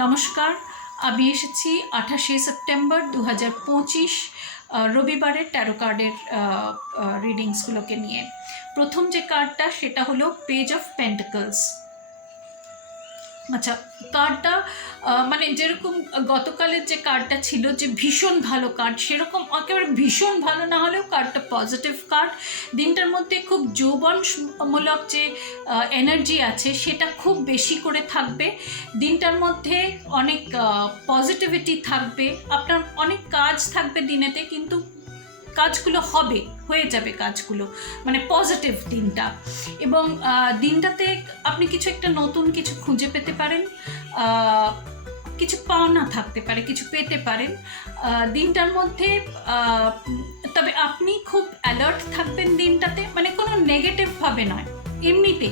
নমস্কার, আমি এসেছি 28 সেপ্টেম্বর 2025 রবিবারের ট্যারো কার্ডের রিডিংসগুলোকে নিয়ে। প্রথম যে কার্ডটা সেটা হলো পেজ অফ পেন্টাকলস। আচ্ছা, কার্ডটা মানে যেরকম গতকালের যে কার্ডটা ছিল যে ভীষণ ভালো কার্ড, সেরকম একেবারে ভীষণ ভালো না হলেও কার্ডটা পজিটিভ কার্ড। দিনটার মধ্যে খুব যৌবনমূলক যে এনার্জি আছে সেটা খুব বেশি করে থাকবে। দিনটার মধ্যে অনেক পজিটিভিটি থাকবে, আপনার অনেক কাজ থাকবে দিনেতে, কিন্তু কাজগুলো হয়ে যাবে কাজগুলো, মানে পজিটিভ দিনটা। এবং দিনটাতে আপনি কিছু একটা নতুন কিছু খুঁজে পেতে পারেন, কিছু পাওনা থাকতে পারে, কিছু পেতে পারেন দিনটার মধ্যে। তবে আপনি খুব অ্যালার্ট থাকবেন দিনটাতে, মানে কোনো নেগেটিভভাবে নয়, এমনিতে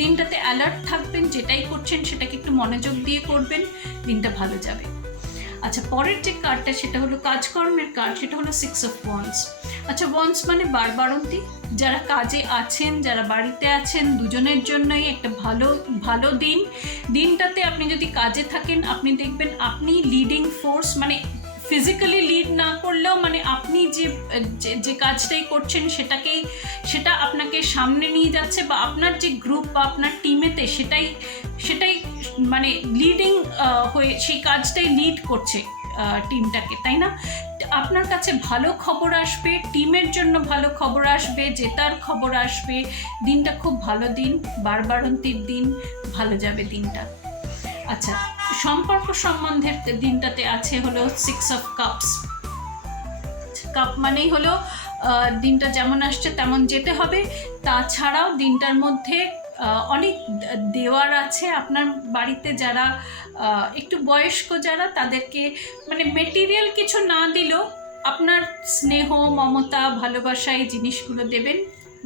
দিনটাতে অ্যালার্ট থাকবেন, যেটাই করছেন সেটাকে একটু মনোযোগ দিয়ে করবেন, দিনটা ভালো যাবে। আচ্ছা, পরের যে কার্ডটা সেটা হলো কাজকর্মের কার্ড, সেটা হলো 6 অফ ওয়ান্ডস। আচ্ছা, ওয়ান্ডস মানে বারবারন্তি। যারা কাজে আছেন, যারা বাড়িতে আছেন, দুজনের জন্যই একটা ভালো দিন। দিনটাতে আপনি যদি কাজে থাকেন, আপনি দেখবেন আপনি লিডিং ফোর্স, মানে ফিজিক্যালি লিড না করলেও মানে আপনি যে কাজটাই করছেন সেটা আপনাকে সামনে নিয়ে যাচ্ছে, বা আপনার যে গ্রুপ বা আপনার টিমেতে সেটাই মানে লিডিং হয়ে সেই কাজটাই লিড করছে টিমটাকে, তাই না? আপনার কাছে ভালো খবর আসবে, টিমের জন্য ভালো খবর আসবে, জেতার খবর আসবে। দিনটা খুব ভালো দিন, বারবারন্তির দিন, ভালো যাবে দিনটা। আচ্ছা, সম্পর্ক সম্বন্ধের দিনটাতে আছে হলো 6 অফ কাপস। কাপ মানেই হলো দিনটা যেমন আসছে তেমন যেতে হবে। তাছাড়াও দিনটার মধ্যে অনেক দেওয়ার আছে আপনার বাড়িতে। যারা একটু বয়স্ক যারা, তাদেরকে মানে মেটেরিয়াল কিছু না দিলেও আপনার স্নেহ, মমতা, ভালোবাসা এই জিনিসগুলো দেবেন,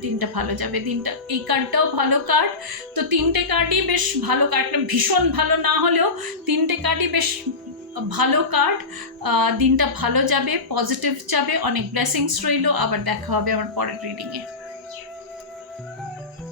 দিনটা ভালো যাবে। দিনটা এই কার্ডটাও ভালো কার্ড, তো তিনটে কার্ডই বেশ ভালো কার্ড, ভীষণ ভালো না হলেও তিনটে কার্ডই বেশ ভালো কার্ড। দিনটা ভালো যাবে, পজিটিভ যাবে, অনেক ব্লেসিংস রইল। আবার দেখা হবে আমার পরের রিডিংয়ে।